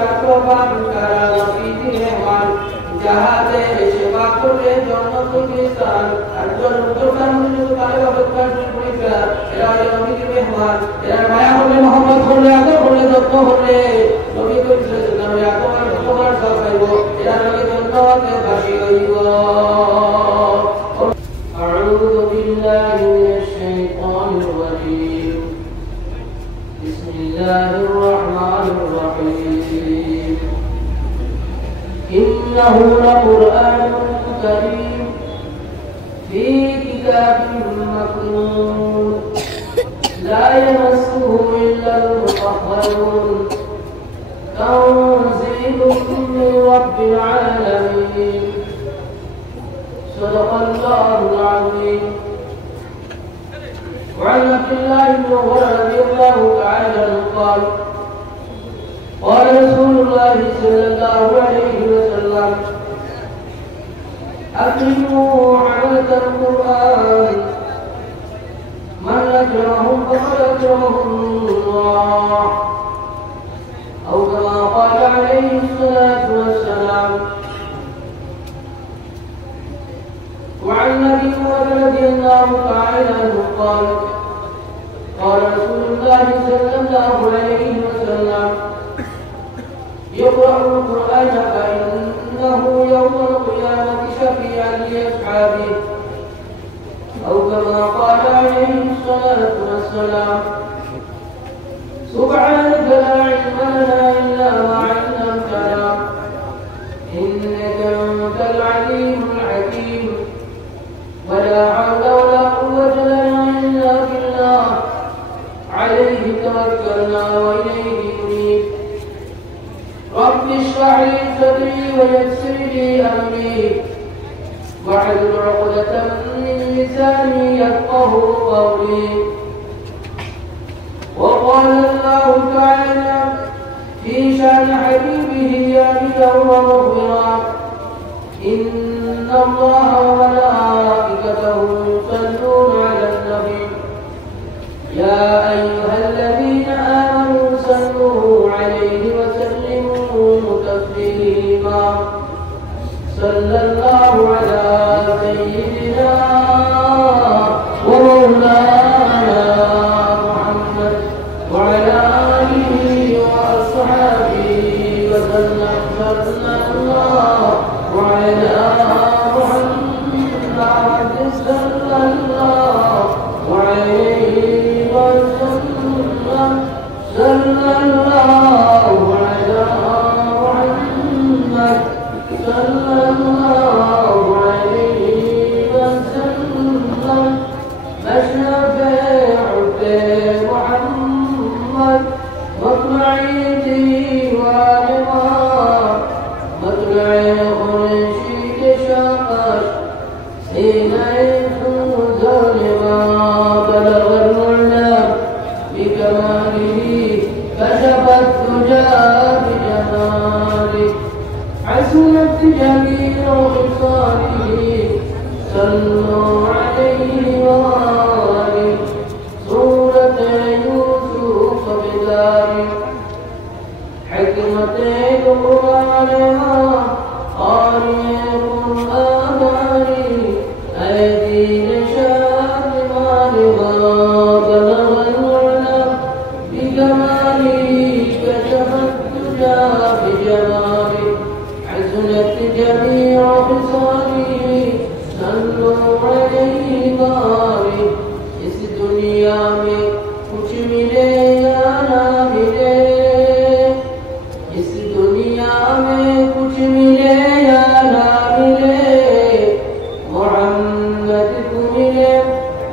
চাকরবান কারা নবীজি মেহমান যাহাতে সেবা করে জন্মতুকি স্থান আর জন্মতুকান মুজুদ কালে বাবতকার পরীক্ষা এরা নবীজি মেহমান এরা মায়া হলে মোহাম্মদ হলে আদর হলে যত্ন হলে নবী করিম সাল্লাল্লাহু আলাইহি ওয়াসাল্লাম তোমার সব পাইব এরা নবী জন্নতে বাসী হইব أعوذ بالله من الشيطان الرجيم بسم الله الرحمن الرحيم إنه لقرآن كريم في كتاب مكنون لا يمسه إلا المطهرون تنزيل من رب العالمين صدق الله العظيم. وعن عبد الله بن عمر رضي الله تعالى عنه قال قال رسول الله صلى الله عليه وسلم أكرموا حملة القرآن من أكرمهم فقد أكرمهم الله أو كما قال عليه الصلاة والسلام. وعن ابي هريره رضي الله تعالى عنه قال قال رسول الله صلى الله عليه وسلم يقرأ القرآن فإنه يوم القيامة شفيعا لأصحابه أو كما قال عليه الصلاة والسلام. سبحانك لا علم لنا إلا ما علمتنا إنك أنت العليم الحكيم ولا حول ولا قوة لنا إلا بالله عليه توكلنا وإليه نريد. رب اشرح لي صدري ويسر لي أمري واحلل عقدة من لساني يفقه قولي. وقال الله تعالى في شأن حبيبه يامنا ومغفرا إن الله وملائكته يصلون على النبي يا أيها الذين آمنوا صلوا عليه وسلموا تسليما. صلى الله على سيدنا ومولانا محمد وعلى آله وأصحابه وسلم. صلى الله وعلى محمد صلى الله عليه وسلم. صلى الله على محمد صلى الله عليه وسلم. مشرف محمد مطلع ديوان مطلع خرشيد شاقش حين يفوز لما بلغ العلا بكماله كشف الدجى بجماله حسنت جميع خصاله. صلوا عليه وآله. سورة يوسف بداره حكمة قرآنها قارئ القرآن أيدي نشاط مالها بلغ العلا بكماله كشف الدجى بجماله حسنت جميع خصاله. صلوا عليه وآله. इस दुनिया में कुछ मिले या ना मिले, इस दुनिया में कुछ मिले या ना मिले, मोहम्मद को मिले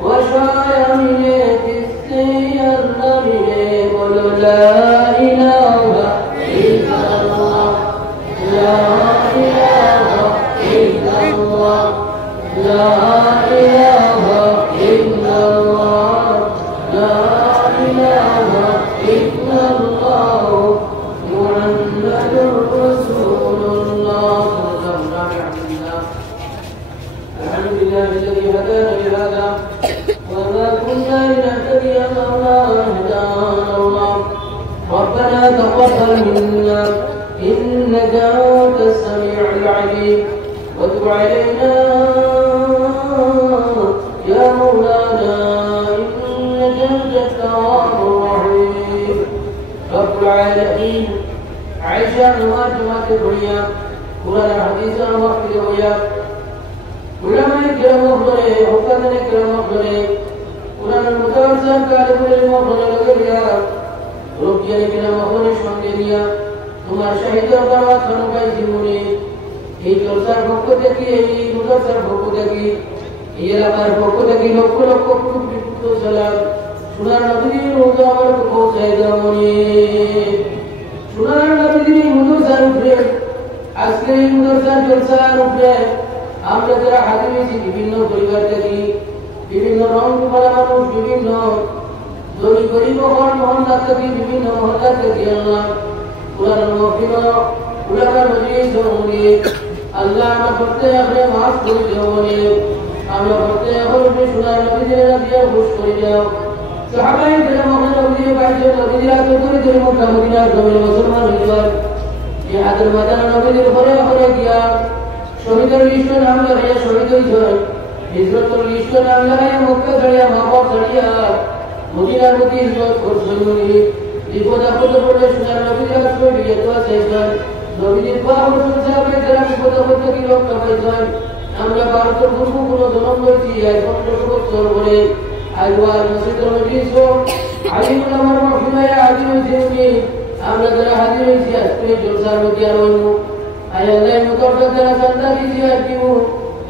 वो शाया मिले जिससे अल्लाह मिले. बोलो ला इलाहा इल्लल्लाह ला इलाहा इल्लल्लाह ला इलाहा इल्लल्लाह ला इलाहा इल्लल्लाह मुहम्मदुर रसूलुल्लाह. الحمدلله الذي هدانا لهذا وما كنا لنهتدي لولا أن هدانا الله. ربنا تقبل منا إنك أنت السميع العليم وتب علينا يا مولانا إنك أنت التواب الرحيم رب العالمين عائشة وأجمعت الدنيا قرآن حديثا وحفظ وياك علماء الكرام أفضل حفظنا الكرام أفضل قرآن المتوسع كالب المفضل لغيريا ربيا الكرام أفضل شماليا তোমার শাহিদের বারাত অনুকাই জীবনে এই জলসার পক্ষ থেকে এই মুদাসার পক্ষ থেকে এই এলাকার পক্ষ থেকে লক্ষ লক্ষ কোটি কোটি সালাম সোনার নবীর রোজা আমার পৌঁছায় দাও সোনার নবীর মুদাসার উপরে আজকে এই মুদাসার জলসার উপরে আমরা যারা হাজির হয়েছি বিভিন্ন পরিবার থেকে বিভিন্ন রং করা মানুষ বিভিন্ন ধনী গরিব মহল্লা থেকে বিভিন্ন মহল্লা থেকে আল্লাহ قرآن الموفنا علماء مجلس وني الله ما فرتے اپنے معاف کر جاؤنی ہم فرتے اور بھی سنا نبی نے نبی خوش کر جاؤ صحابہ کرام نبی بعد نبی رات کو دور مکہ مدینہ میں مسلمان ہوئے یہ حضرت مدینہ نبی نے بڑے بڑے کیا শহীদের লিস্ট নাম লাগায়া শহীদ হইছেন হিজরতের লিস্ট নাম লাগায়া মক্কা ছাড়িয়া মক্কা ছাড়িয়া মদিনার প্রতি হিজরত করছেন বিপদ আপদ পড়লে সোনার নবীর কাছে গিয়ে দোয়া চাইছেন নবীর পাওয়া সাহাবে যারা বিপদ আপদ থেকে রক্ষা পাইছেন আমরা ভারতের পূর্ব কোনো জন্ম হয়েছি আজ 1500 বছর পরে আইওয়ার মসজিদের মজলিস আলিমুল আমার মাহফিলায় হাজির হয়েছি আমরা যারা হাজির হয়েছি আজকে জলসার মধ্যে আর হইব আল্লাহ মুতরটা যারা চান্দা দিয়েছি আর দিব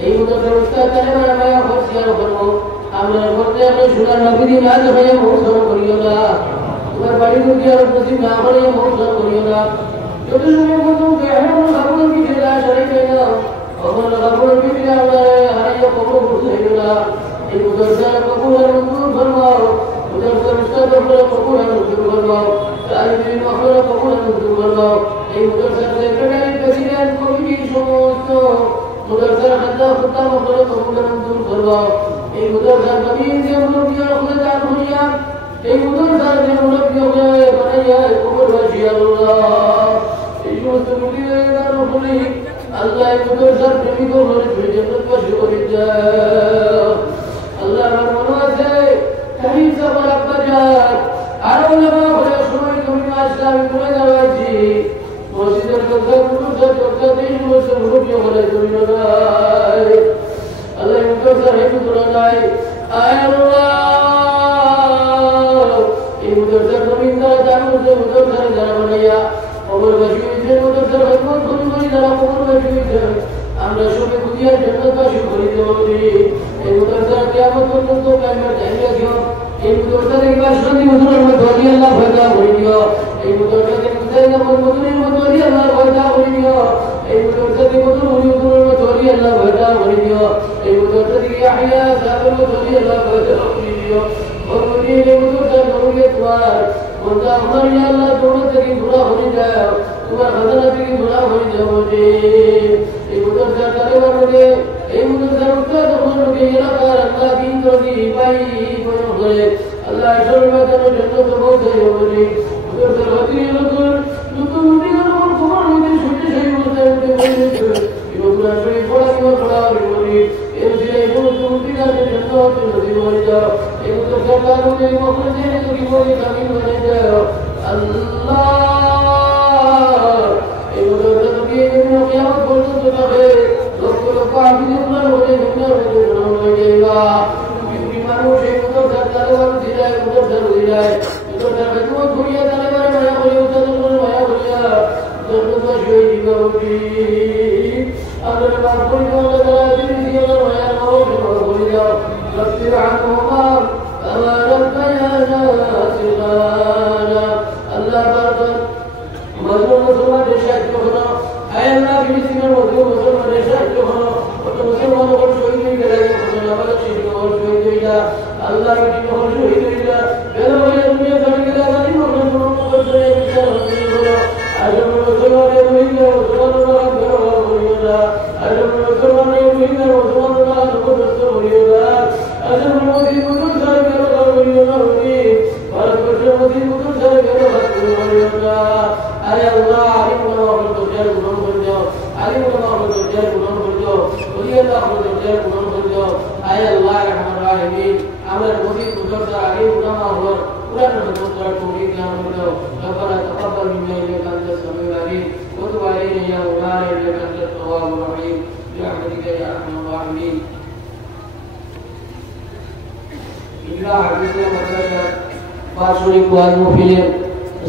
এই মুতরটা উস্তাদ তালেবান মায়া করছি আর করবো আমরা করতে আমরা সোনার নবীর নাজ হয়ে মৌসুম করিও না তোমার বাড়ি যদি আর নসিব না করে মৌসুম করিও না যত সময় বলতো এখন কাপড় পিঠে না সরে গেল কখন কাপড় পিঠে আমরা হারাইয়া কপড় বসে না এই মুতরটা কপড় আর মঞ্জুর ফরমাও মুতরটা উস্তাদ কপড় আর মঞ্জুর ফরমাও তালিবিন মহল্লা কপড় আর মঞ্জুর ফরমাও এই মুতরটা সেক্রেটারি প্রেসিডেন্ট কমিটির সমস্ত মুতরটা খাদ্দা খুদ্দা মহল্লা কপড় আর মঞ্জুর ফরমাও এই মুতরটা কমিটি যে মুতরটা খুলে দান হইয়া এই মুতরটার যে মুতরটা বানাইয়া কবর বাসি আল্লাহ এই সমস্ত মুতরটা দান হলে আল্লাহ এই মুতরটার প্রেমিক হলে জান্নাত বাসি করে দাও আল্লাহ আমার মনে আছে কাহিন সাবার আব্বাজান আর ওলামা হলে সময় কমিটি আসলাম করে যাওয়াছি মসজিদের কথা মুতরটার কথা এই সমস্ত মুতরটা বলে জন্য নাই আল্লাহ মুতরটার হেতু তোলা নাই আয় আল্লাহ এই মুতরটার জমিন দ্বারা জানো যে মুতরটার যারা বানাইয়া কবর বাসি হয়েছে মুতরটার হকমত করি করি যারা কবর বাসি হয়েছে আমরা সবে বুঝিয়া জান্নাত বাসি করি দেবনি এই মুতরটার কিয়ামত পর্যন্ত কায়েম জায়গা দিও এই মুতরটার একবার শান্তি মুতরের মধ্যে ধরি আল্লাহ ভয়দা করে দিও এই মুতরটাকে মুতরের মধ্যে ধরি আল্লাহ ভয়দা করে দিও এই মুতরটাকে মুতরের মধ্যে ধরি আল্লাহ ভয়দা করে দিও এই মুতরটাকে ইয়াহিয়া সাহেবের মধ্যে ধরি আল্লাহ ভয়দা করে দিও ভগবান এই মুতরটার নবীকে তোমার বন্ধা আমার ইয়া আল্লাহ তোমার থেকে গুনাহ হয়ে যাও তোমার খাজানা থেকে গুনাহ হয়ে যাও রে এই মুতরটার কারণে এই মুতরটার উত্তর হলো এলাকার আল্লাহ দিন যদি পাই করে আল্লাহ সর্বদান জান্নাত পৌঁছায় বলি মুতরটার হাতি নতুন নতুন দিনের উপর তোমার মধ্যে ছুটে সেই মুতরটার বলেছে এই মুতরটার পড়া বলি এর দিনে কোনো দিনের জান্নাত নদী হয়ে যাও এই মুতরটার কারণে এই মখলুকের যদি বলি কামিল হয়ে যাও আল্লাহ এই মুতরটা দিয়ে কিয়ামত পর্যন্ত থাকে লক্ষ লক্ষ আবিদুল্লাহ হয়ে দুনিয়ার মধ্যে জন্ম হয়ে যাবে বিপুল মানুষ এই মুতরটার তালেবান দিলায় মুতরটার দিলায় মুতরটার খেদমত করিয়া তালেবান মায়া করিয়া উত্তাদন করে মায়া করিয়া জন্মবাসী হয়ে জীবাবতী আমরা মাফ করি আল্লাহ তাআলা দিন দিওয়ার মায়া মাওয়া করে দাও রব্বির আনহুমা কামা রাব্বায়ানা সিগারা আল্লাহ বারকাত মাজলুম মুসলমানদের সাহায্য করো আয় আল্লাহ ফিলিস্তিনের মধ্যে মুসলমানদের সাহায্য করো কত মুসলমান ওর শহীদ হয়ে গেলে আমাদের শহীদ হয়ে যা আল্লাহ কি নহল শহীদ হয়ে যা বেলা হয়ে দুনিয়া চলে গেলে আমাদের মনে কোনো বিচার হবে না আর মুসলমানের হয়ে গেল মুসলমানরা قرآن المتوقع توفيق يا رب ربنا تقبل منا إنك أنت السميع العليم وتب علينا يا مولانا إنك أنت التواب الرحيم برحمتك يا أرحم الراحمين إلا حديثنا مدرسة বার্ষিক ওয়াজ মাহফিলের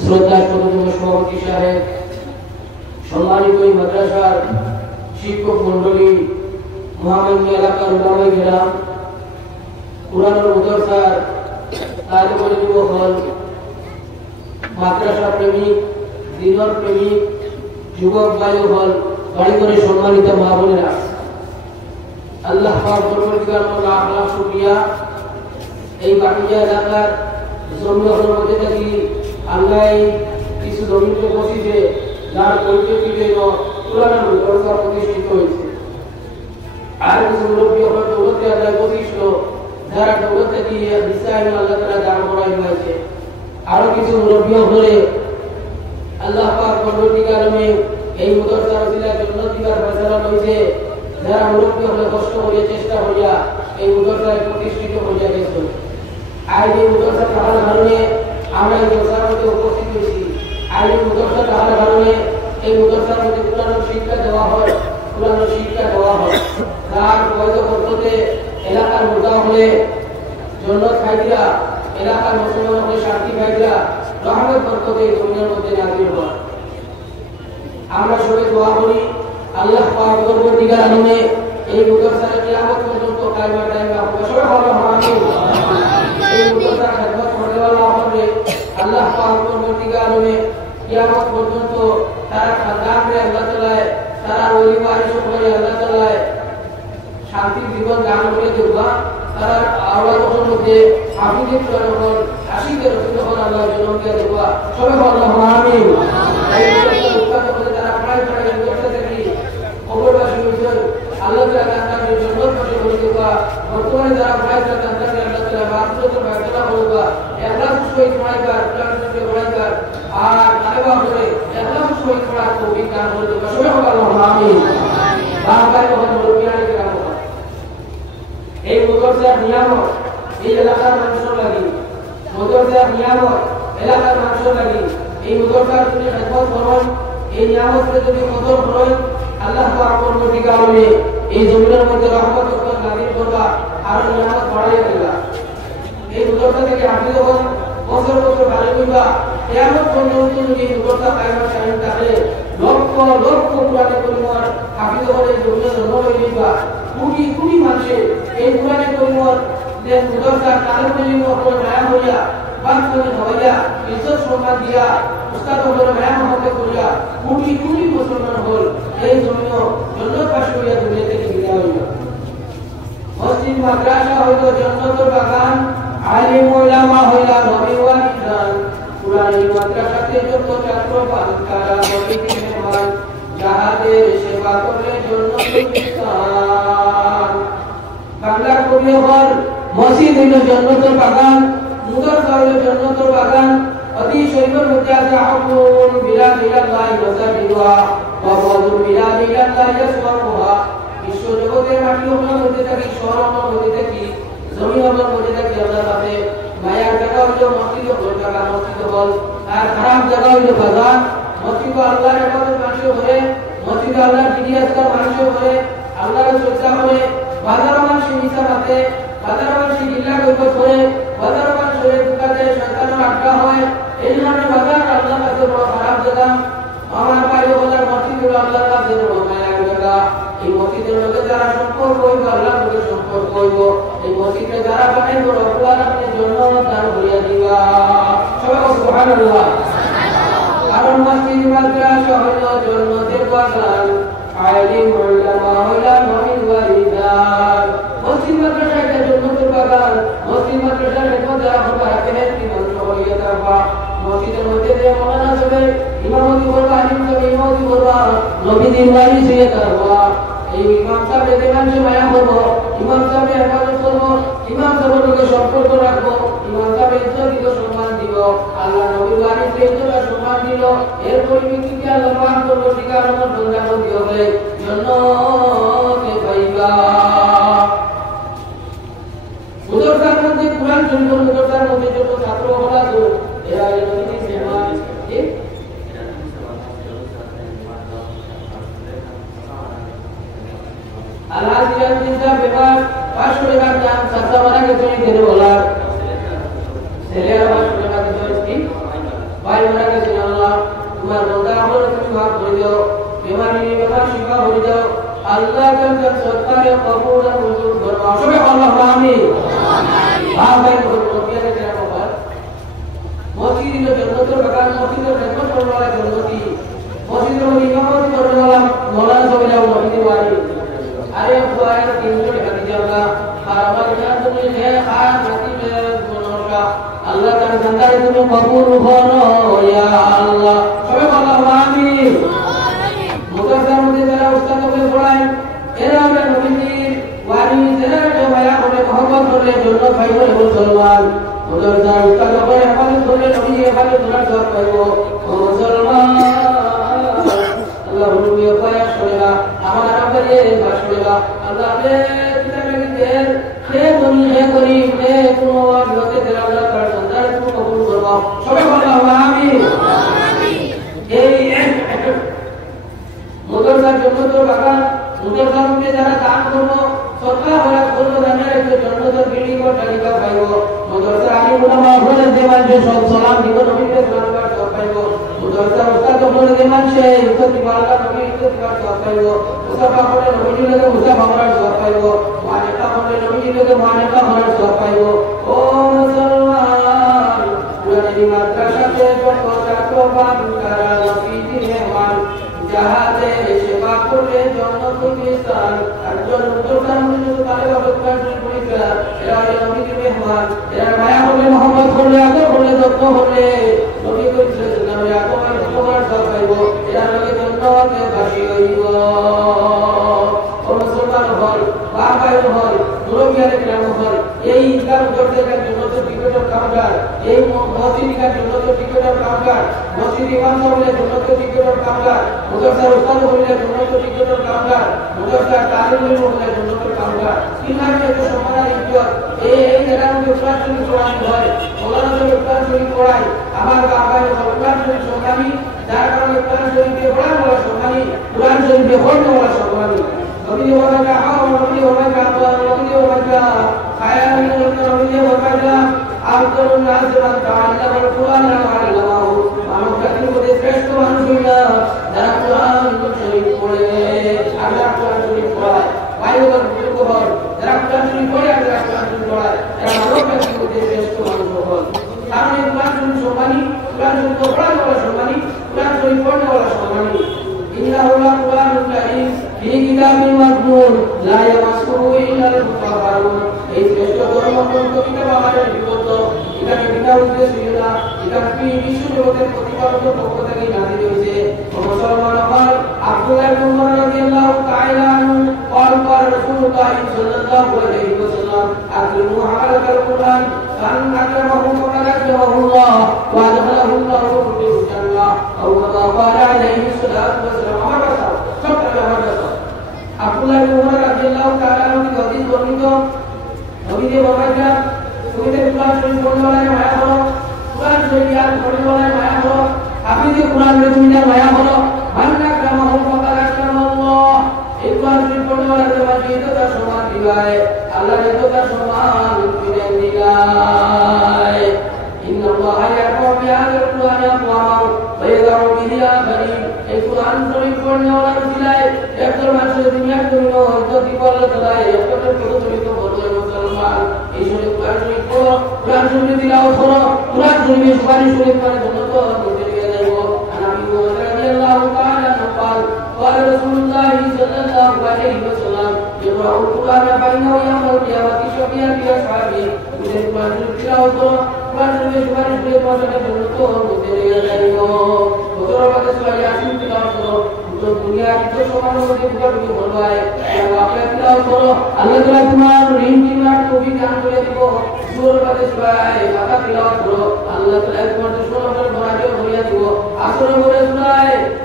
শ্রদ্ধা শততম সভাপতি সাহেব, সম্মানিত এই মাদ্রাসার শিক্ষক মন্ডলী, মহামান্য এলাকার উলামায়ে কেরাম, কুরআনুল মুদারসার তালিবুল যুবক হল, মাদ্রাসা প্রেমিক, দ্বীনের প্রেমিক যুবক ভাই হল, বাড়ি করে সম্মানিত মা বোনেরা, আল্লাহ পাক পরবর্তীকার লাখ লাখ শুকরিয়া। এই বাটিয়া এলাকার জমির মধ্যে থাকি আল্লাহ কিছু জমিতে বসিতে যার পরিপ্রেক্ষিতে কোরআনের মুদারসা প্রতিষ্ঠিত হয়েছে। আর কিছু মুরব্বী হল দৌলতে আল্লাহ প্রতিষ্ঠিত, যারা দৌলতে দিয়ে বিশ্বাস আল্লাহ তাআলা দান করাই হয়েছে। আরো কিছু মুরব্বী হলে আল্লাহ পাক পরবর্তীকার এই মুদারসার ওসিলায় জান্নাত দিবার ফয়সালা হয়েছে। যারা মুরব্বী হলে কষ্ট করে চেষ্টা করিয়া এই মুদারসায় প্রতিষ্ঠিত হইয়া গেছে। আজ এই মুদারসা থাকার কারণে আমরা এই মুদারসার মধ্যে উপস্থিত হয়েছি। আজ এই মুদারসা থাকার কারণে এই মুদারসার মধ্যে কোরআনের শিক্ষা দেওয়া হয়, কোরআনের শিক্ষা দেওয়া হয়। তার বৈধ পদ্ধতিতে এলাকার মুদা হলে জান্নাত খাইদিয়া, এলাকার মুসলমান হলে শান্তি খাইদিয়া, রহমত বরকতে এই দুনিয়ার মধ্যে নাযিল হয়। আমরা সবাই দোয়া করি আল্লাহ পাক পরবর্তীকার আলমে এই মুদারসা কিয়ামত পর্যন্ত কায়েম দায়েম রাখুন। সবাই বলো আমিন। এই মুদারসা খেদমত করতে वाला হবে আল্লাহ পাক পরবর্তীকার আলমে কিয়ামত পর্যন্ত তারা খানদান রে আল্লাহ তাআলা, তারা ওলি ওয়ারিস করে আল্লাহ তাআলা শান্তি জীবন দান করে দেবা। তারা আওলাদের মধ্যে হাফিজের জনগণ, আশিকের রাসূলগণ আল্লাহ জনমকে দেবা। সবাই বলো আমিন। এই মুদারসা করে তারা প্রায় প্রায় মুদারসা থেকে অববাসী হয়েছে আল্লাহ তাআলা তাদের জান্নাত করে দেবা। বর্তমানে যারা প্রায় তাদের আল্লাহ তাআলা বাসুদের বায়না করবা, ইখলাস সহিত মাইকার প্রাণ থেকে মাইকার আর তাওবা করে ইখলাস সহিত করার তৌফিক দান করে দেবা। সবাই বলো আমিন। বারবার বলেন মুরব্বিয়ানি কেরাম, এই মুদারসার নিয়ামত এই এলাকার মানুষের লাগি, মুদারসার নিয়ামত এলাকার মানুষের লাগি। এই মুদারসার যদি খেদমত করেন, এই নিয়ামতকে যদি কদর করেন, আল্লাহ পাক পরবর্তীকার আলমে এই জমিনের মধ্যে রহমত নাযিল করবা আর নিয়ামত বাড়াইয়া দিবা। এই মুদারসা থেকে হাফিজ হন, বছর বছর ভালো হইবা। কিয়ামত পর্যন্ত যদি এই মুদারসা কায়েম কায়েম থাকে, লক্ষ লক্ষ কোরআনের পরিমাণ হাফিজ হলে জমিনের জন্ম হয়ে যাইবা। কোটি কোটি মানুষের এই কোরআনের পরিমাণ যে মুদারসা তাদের পরিমাণ মায়া হইয়া, বাঁচপনি হইয়া, ইজ্জত সম্মান দিয়া, উস্তাদ হলে মায়া মহব্বত করিয়া কোটি কোটি মুসলমান হল এই জমিন জান্নাতবাসী হইয়া দুনিয়া থেকে বিদায় হইল। মসজিদ মাদ্রাসা হইল জান্নাতের বাগান, আলিম উলামা হইলা নবী ওয়ালি জান। কুরআনের মাদ্রাসাতে যত ছাত্র পান তারা নবীর মেহমান, যাহাদের সেবা করলে জান্নাতুল বিস্তার। বাংলার কবি হল মসজিদ হইল জান্নাতের বাগান, মুদারসা হইল জান্নাতের বাগান। অতি শরীফের মধ্যে আছে হাকুন বিলাল ইলাল্লাহি মাসাজিদুহা ওয়া বাদুল বিলাল ইলাল্লাহি ইয়াসমাউহা। বিশ্ব জগতের মাটি ওখানের মধ্যে থাকি, শহর আমার মধ্যে থাকি, জমিন আমার মধ্যে থাকি, আল্লাহ পাকে মায়ার জায়গা হইল মসজিদ, হল জায়গা মসজিদ হল। আর খারাপ জায়গা হইল বাজার। মসজিদ আল্লাহর ইবাদত মানুষ করে, মসজিদ আল্লাহর জিকির আজকার মানুষ করে, আল্লাহর শ্রদ্ধা করে। বাজার মানুষ হিসাব আছে, বাজার মানুষ জিল্লা গইবত করে, বাজার মানুষের দোকানে শয়তানের আড্ডা হয়। এই জন্য বাজার আল্লাহর কাছে বড় খারাপ জায়গা। আমার বাইরে বাজার মসজিদ হলো আল্লাহর কাছে বড় মায়ার জায়গা। এই মসজিদের মধ্যে যারা সম্পর্ক হইব, আল্লাহর মধ্যে সম্পর্ক হইব। এই মসজিদে যারা বানাইব, রব্বুল আপনি জান্নাত দান করিয়া দিবা। সবাই সুবহানাল্লাহ। কারণ মসজিদ মাদ্রাসা হইল জান্নাতের বাগান, আলিম উলামা হইলা নবীর ওয়ারিদান। মসজিদ মাদ্রাসা এটা জান্নাতের বাগান। মসজিদ মাদ্রাসার খেদমত যারা করবা, বেহেশতি মানুষ হইয়া যাবা। মসজিদের মধ্যে যে মাওলানা যাবে, ইমামতি করবা, আলিম যাবে ইমামতি করবা, নবীর ওয়ারিস হইয়া যাবা। এই ইমাম সাহেব যে মানুষ মায়া করব, ইমাম সাহেব ইবাদত করব, ইমাম সাহেবের লগে সম্পর্ক রাখবো, ইমাম সাহেব ইজ্জত দিব, সম্মান দিব। আল্লাহ নবীর ওয়ারিস ইজ্জত আর সম্মান দিল। এর পরিপ্রেক্ষিতে আল্লাহ পাক পরবর্তীকার আমার বন্দাবন্দি হবে জান্নাতে পাইবা। মুদারসার মধ্যে কুরআন শরীফ, মুদারসার মধ্যে যত ছাত্র হলা সরকারে কবুল মঞ্জুর ফরমাও সবাই আল্লাহু আমিন আমিন রব্বিয়াকে কেন বল মসজিদের জন্নতের বাগান মসজিদের খেদমত করওয়ালা জন্নতি মসজিদের ইমামত করওয়ালা মওলানা সবাই নবী ওয়ালি আরে বুয়ার তিনজন হাদিস আমরা আর আমার জানতুনি হে খান নবী মনোকা আল্লাহ তাআলা জান্নাতে তুমি কবুল করো ইয়া আল্লাহ সবাই আল্লাহু আমিন মুতাসার মধ্যে যারা উস্তাদ হয়ে পড়ায় এরা আমরা নবীজির ওয়ালি যারা মায়া করে মোহাম্মদ করে জন্য পাইব মুসলমান মুতাসার উস্তাদ করে হেফাজত করে নবীজি হেফাজত করার সব পাইব মুসলমান আল্লাহ নবী পায়া শুনেগা আমার আমাদের বাস শুনেগা আল্লাহ রে কিতাবের হে বনি হে গরিব হে কোনো বিপদে যারা আল্লাহ তার সন্তান তুমি কবুল করো সবাই আল্লাহু আমিন এই মুতাসার জন্য তো বাগান মুতাসার মধ্যে যারা দান করবো সরকার হয়ে করবো জানার একটু জন্নতের বিল্ডিং ও তালিকা পাইব মুতাসার আলী উলামা হলে দেওয়ার যে সব সালাম দিব নবীকে সালাম করার সব পাইব মুতাসার উস্তাদ হলে দেওয়ার সে ইজ্জত দিবালা নবী ইজ্জত করার সব পাইব মুসাফা হলে নবীজি লগে মুসাফা করার সব পাইব মানেকা হলে নবীজি লগে মানেকা করার সব পাইব ও মুসলমান পুরানি মাদ্রাসাতে যত ছাত্র বান করা নবীজি মেহমান যাহাতে সেবা করে জন্মতুলিস্তান একজন মুসলমান মুসলিম তালেব আবদুল্লাহ পরীক্ষা এরা নবীজি মেহমান এরা মায়া হলে মোহাম্মদ হলে আদর হলে যত্ন হলে নবী করিছিলেন নামে আগমন উপকার সব পাইব এরা লগে জন্নতে বাসী হইব ও মুসলমান হল বাবাইর হল মুরব্বিয়ারে গ্রাম হল এই ইসলাম করতে গেলে জন্নতের টিকেটের কাউন্টার এই মসজিদের জন্নতের টিকেটের কাউন্টার মসজিদ ইমাম সাহেবের জন্নতের টিকেটের কাউন্টার মুতাসার উস্তাদ হইলে জন্নতের টিকেটের কাউন্টার মুতাসার তালিম হইলে জন্নতের কাউন্টার ইমামে তো সমানার ইজ্জত এই জায়গার মধ্যে উস্তাদ যদি কোরআন হয় মওলানা যদি উস্তাদ যদি পড়ায় আমার বাবাই উস্তাদ যদি সম্মানী যার কারণে উস্তাদ শরীফে পড়া বলা সম্মানী কোরআন শরীফে পড়তে বলা সম্মানী নবী ওয়াকা হাও নবী ওয়াকা আল্লাহ নবী ওয়াকা খায়া নবী ওয়াকা আব্দুল নাসির তাআল্লাহ কুরআন আল্লাহু মানব জাতির মধ্যে শ্রেষ্ঠ মানুষ হইলা যারা কুরআন শরীফ পড়ে আল্লাহ কুরআন শরীফ পড়ায় বাইবেল পড়ে যারা কুরআন শরীফ পড়ে আর যারা কুরআন শরীফ পড়ায় এরা মানব জাতির মধ্যে শ্রেষ্ঠ মানুষ হল কারণ এই কুরআন শরীফ সম্মানী কুরআন শরীফ পড়া বলা সম্মানী কুরআন শরীফ পড়া বলা সম্মানী ইন্নাহু লাকুরআনুল কারীম ফি কিতাবিন মাকনুন লা ইয়ামাসসুহু ইল্লাল মুতাহহারুন এই শ্রেষ্ঠ ধর্মগ্রন্থ কিতাব আমাদের বিপদ এটাকে বিনা উদ্দেশ্যে না এটা বিশ্ব জগতের প্রতিপালক পক্ষ থেকে নাযিল হয়েছে মুসলমান হল আব্দুল্লাহ ইবনে উমর রাদিয়াল্লাহু তাআলা আনহু قال قال رسول الله صلى الله عليه وسلم اكرموا حملة القرآن فان اكرمهم فقد اكرمه الله وادخله الله في الجنة او كما قال عليه الصلاة والسلام আব্দুল্লাহ ইবনে উমর রাদিয়াল্লাহু তাআলা আনহু হাদিস বর্ণিত নবীজি বলেছেন তুমি কুরআন শরীফ পড়লে মায়া হলো কুরআন শরীফ ইয়াদ পড়লে মায়া হলো আপনি যে কুরআন রচনার মায়া হলো মান্না কামাহু ফাকাদ কামাল্লাহ এই কুরআন শরীফ পড়লে দেওয়াজি তো সম্মান দিবায় আল্লাহ এত তার সম্মান দিবেন দিগায় ইন্নাল্লাহা ইয়াকুম বিহাদাল কুরআনি আকওয়াম ওয়া ইয়াদউ বিহি আখরিন এই কুরআন শরীফ পড়লে ওরা দিলায় একজন মানুষের দুনিয়ার জন্য ইজ্জত দিবাল্লাহ তাআলা একজন প্রচলিত বলে মুসলমান এই শরীফ কুরআন শরীফ পড়ো কুরআন শরীফ তিলাওয়াত করো কুরআন শরীফের সুপারিশ শরীফ মানে জন্নত হতে গিয়ে যাইব নবী রাদিয়াল্লাহু তাআলা قال قال رسول الله صلى الله عليه وسلم يقرأ القرآن فإنه يوم القيامة شفيعا بأصحابه من القرآن তিলাওয়াত করো কুরআন শরীফের সুপারিশ শরীফ মানে জন্নত হতে গিয়ে যাইব ওজরবাতে সূরা ইয়াসিন তিলাওয়াত করো তো দুনিয়ার তো সমানের মধ্যে তুমি বলবায় ওয়াকিয়া তিলাওয়াত করো আল্লাহ তাআলা তোমার ঋণ দিবার তৌফিক দান করে দিব সূরাতে সূরা ফাতিহা তিলাওয়াত করো আল্লাহ তাআলা তোমার দুশমনের ধরাকে ভরিয়ে দিব আসরে করে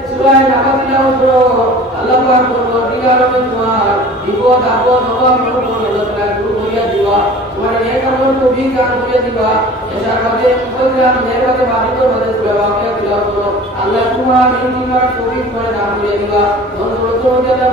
সূরা নাবা তিলাওয়াত করো আল্লাহ পাক তোমার দিগার তোমার বিপদ আপদ অভাব আল্লাহ তাআলা দূর করিয়া দিবা তোমার এই কামনা তৌফিক দান করে দিবা এটার মধ্যে প্রোগ্রাম নেবাতে বাহিত হতে সূরা ওয়াকিয়া তিলাওয়াত করো আল্লাহ তোমার ঋণ দিবার তৌফিক করে দান করে দিবা ধন্যবাদ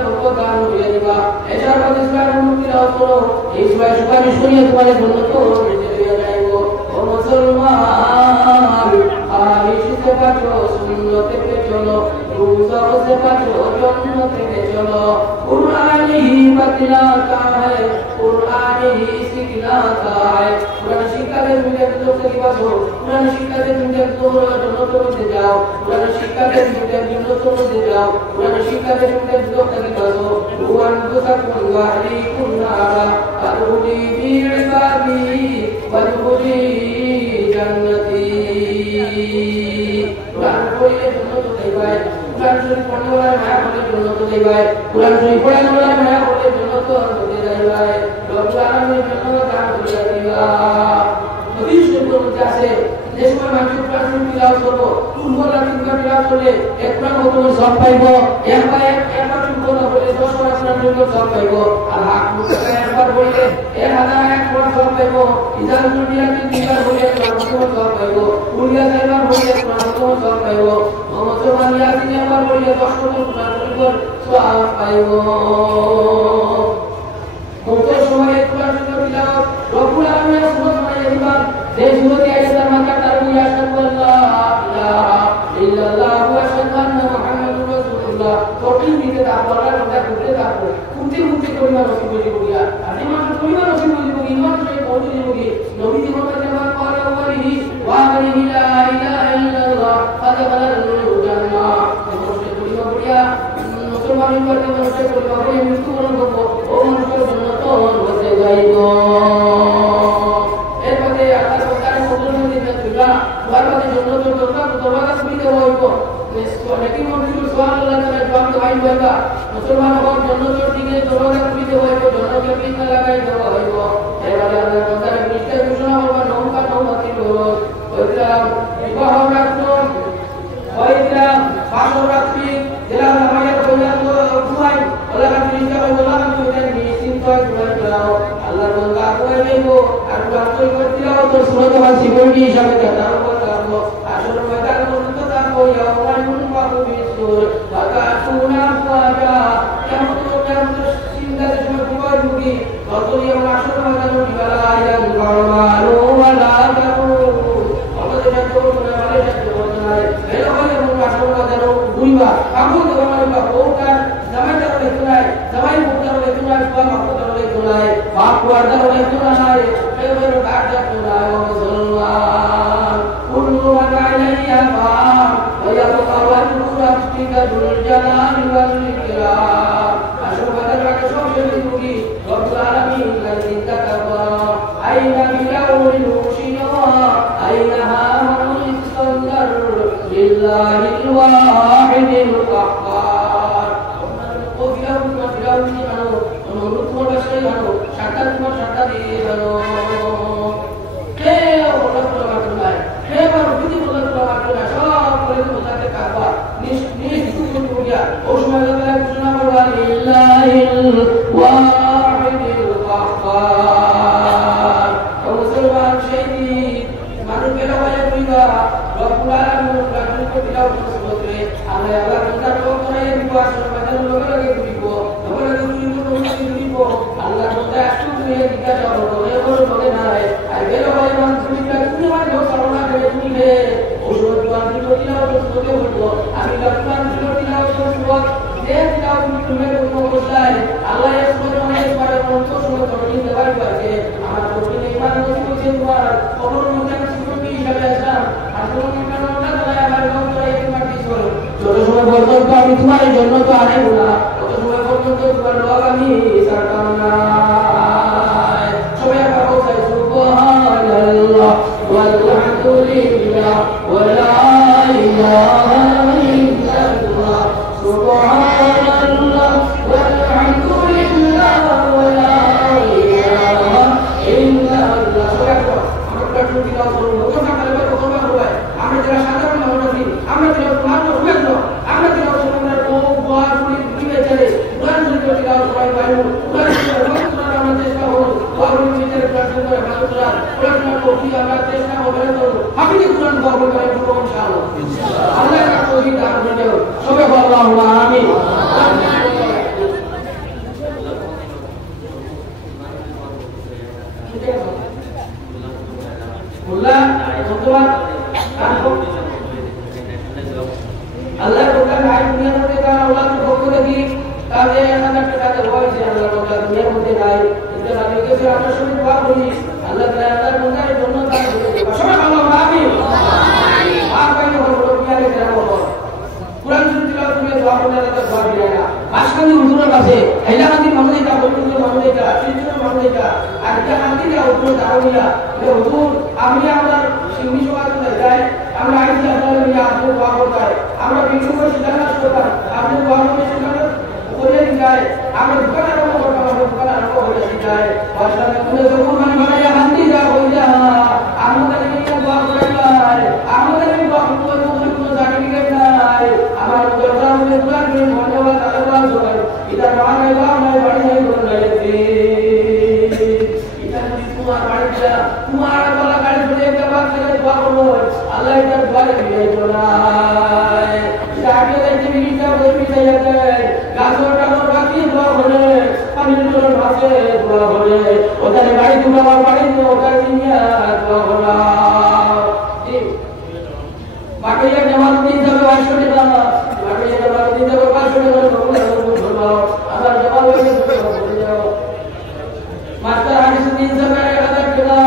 বরকত দান করে দিবা এটার মধ্যে সূরা মুমিন তিলাওয়াত করো এই সূরা সুপারিশ করিয়া তোমার জন্য তো হয়ে যাইব ও মুসলমান আর এই শিক্ষা সুন্নতে চলো রোজা से बचो जन्नत में चलो कुरान ही बतलाता है कुरान ही सिखलाता है कुरान शिक्षा दे मुझे तो से बचो कुरान शिक्षा दे मुझे तो जन्नत में जाओ कुरान शिक्षा दे मुझे जन्नत में जाओ कुरान शिक्षा दे मुझे तो से बचो कुरान को सब वाली कुरान अरुली बीरबादी वरुली जन्नती कुरान को ये जन्नत देवाय कुरान शरीफ पढ़ने वाला माया बोले जन्नत देवाय कुरान शरीफ पढ़ने वाला माया बोले जन्नत दे देवाय रब्बुल आलमीन जन्नत दान করে দিবা নবীর সুন্নাত আছে যে সময় মানুষ কুরআন শরীফ তিলাওয়াত করব কুরআন তিনবার তিলাওয়াত করলে একবার কত সব পাইব একবার কুরআন বলে 10 বার কুরআন সব পাইব আর একবার বললে 1001 বার সব পাইব ইজাল দুনিয়া তিনবার বলে একবার সব পাইব কুলিয়া একবার বলে একবার সব পাইব মুসলমান ইয়াসিন একবার বলে 10 বার কুরআন সব পাইব কত সময় কুরআন তিলাওয়াত রব্বুল আলামিন সুবহানাহু ওয়া তাআলা যে সুরতি আয়াতের মাঝে তারবিয়া আল্লাহ ইলাহা ইল্লাল্লাহ ওয়া আশহাদু আন্না মুহাম্মাদুর রাসূলুল্লাহ কঠিন দিতে তারপরে আমরা করতে তারপর কুতি পরিমাণ নসিব হয়ে গিয়া আর ইমান পরিমাণ নসিব হয়ে গিয়া ইমান সেই পৌঁছে গিয়ে নবী জীবনে যেমন করে ওয়ালিহি ওয়া আলিহি লা ইলাহা ইল্লাল্লাহ ফাদাখালাল জান্নাহ মুসলিম পরিমাণ করিয়া মুসলমানের মধ্যে মানুষের পরিমাণ করে মৃত্যুবরণ করব ও মানুষের জন্য তো হতে যাইব এরপরে আল্লাহ সরকারের মধ্যে দিতে দিলা বারবার জন্য তো দরজা সুবিধা হইব অনেকেই মন্দির সুবহানাল্লাহ তাআলা জবাব দেওয়াই হইবা মুসলমান হওয়ার জন্য তো দিকে দরজা সুবিধা হইব জন্য বিনা লাগাই দেওয়া হইব এবারে আল্লাহ সরকারের নিশ্চয় ঘোষণা করবা নৌকাতি হইব ওইরাম বিবাহ রাত্র ওইরাম পাশরাত্রি জেলা নামায়ের কইয়া তো দুয়াই ওলা কাটিটা ওলা কাটিটা নিশ্চিত করে দাও আল্লাহ বন্দা কই দেব আর প্রার্থনা করতেও তো সুরতবাসী বলি হিসাবে দাও করব আসল ময়দান পর্যন্ত থাকবো ইয়াওমান বাবু বিসুর ফাতাতুনা ফাজা কেমন চিন্তা সময় তোমার মুখি কত ইয়াম আসল ময়দান দিবালা ইয়াম গরমারো ওয়ালা তাকু আমাদের তো মানে মানে এলো বলে মন আসল ময়দান বুইবা কাবুল গরমারো ওটা জামাইদার লেখনাই জামাই মুদার লেখনাই বাবা মুদার লেখনাই বাপ ওয়াদার লেখনাই এবারে কাজা তোরাই মুসলমান কুল্লু মান আলাইহা ফান ওয়া ইয়াবকা ওয়াজহু রাব্বিকা যুল জালালি ওয়াল ইকরাম আসল ময়দান আগে সব শেষ মুখি রব্বুল আলামিন লাযী তাকাবা আইনা বিলাউল মুশিয়া আইনা হামুল ইসলার লিল্লাহিল ওয়াহিদিল কাহ্হার ফিরাউনি জানো অনুরূপ বাসায় জানো সাতটা তোমার সাতটা দিয়ে জানো কে ওটা তো নাই কে আর বিধি বলে তো না সব করে বোঝাতে কাবা নিশ্চিত করে ও সময় লাগে ঘোষণা করবা লিল্লাহিল ওয়াহিদিল কাহ্হার ও মুসলমান সেই মানুষকে লাগায় কইবা রব্বুল আলামিন রাসূল কো দিলাও সুবতে আমরা আল্লাহ তাআলা তো করে দিব আসল বাজার লগে দিব আল্লাহ তাআলা শুনে দিতে যাবো বলে নাই আর বের হয় মান সুবিধা তুমি মানে সরলা করে তুমি হে ওষুধ পানি দিলাও তো সুবতে বলবো আমি লক্ষণ দিলাও তো সুবত যে দিলাও তুমি কোনো বসাই আল্লাহ এর সময় পরে মন তো সময় করে দিতে পারবে আমার প্রতি ইমান নসিব হচ্ছে তোমার কবর মধ্যে সুবতি হিসাবে আসলাম আর তুমি কেন না তাহলে আমার নাম করে এই মাটি করো যত সময় বর্তমান তো আমি তোমার জন্য তো আনাই না তত সময় পর্যন্ত তোমার লোক আমি সারতাম না সবাই আমরা বলছি সুবহানাল্লাহ ওয়ালহামদুলিল্লাহ ওয়ালা ইলাহা ইল্লাল্লাহ সুবহানাল্লাহ ওয়ালহামদুলিল্লাহ ওয়ালা ইলাহা ইল্লাল্লাহ সবাই আমরা প্রার্থনা দিলাম কখন আমরা কখন হয় আমরা যারা সাধারণ মানুষ আছি আমরা যারা তোমার রূপে আমরা যারা তোমার ও বাদ দিয়ে চলে কুরআন শরীফ দিলাও সবাই বাইরে কুরআন আমরা চেষ্টা করব কুরআন ভিতরে প্রার্থনা করে আমরা কুরআন কপি আমরা চেষ্টা করব হাফিজ কুরআন পড়ব করে ইনশাআল্লাহ আল্লাহ কা তৌফিক দান করুন সবাই আল্লাহুম্মা আমিন আল্লাহ ধন্যবাদ আল্লাহ কোরআন আয়াত দুনিয়া থেকে আছে এলা হাতি মানুষ এটা বলতে মানুষ এটা তিনজন মানুষ এটা আর এটা হাতি যা উপরে দাঁড়িয়ে এটা হুজুর আমি আমরা সিংহি সমাজে যাই আমরা আইসি আপনাদের নিয়ে আপনি দোয়া করতাম আমরা বিভিন্ন করে সিদ্ধান্ত করতাম আপনি দোয়া করে সিদ্ধান্ত করে যায় আমরা দোকান আরম্ভ করতাম আমরা দোকান আরম্ভ করে যায় বাসায় তুমি যখন মানে বানাইয়া হাতি যা হই যা আমাদের নিয়ে দোয়া করে যায় আমাদের নিয়ে দোয়া করে কোনো সার্টিফিকেট নাই আমার দরজা মধ্যে দোয়া করে ধন্যবাদ আল্লাহ করে এটা বানাই বাড়ি যাই করে লাগে এটা যদি তোমার বাড়িতে তোমার গলা গাড়ি ধরে একটা বাদ থেকে দোয়া করবো আল্লাহ এটা দোয়া দিয়ে না আগে দেখতে বিটা বই যাইতে গাছটা বাকি দোয়া করে পানির জন্য ভাসে দোয়া করে ওদের গাড়ি তোমার বাড়িতে ওটা নিয়ে দোয়া করা বাকিয়া জামাত দিন যাবে 500 টাকা বাকিয়া জামাত দিন যাবে 500 টাকা আবার জামাত হয়ে যাও মাস্টার হাদিস দিন যাবে 1000 টাকা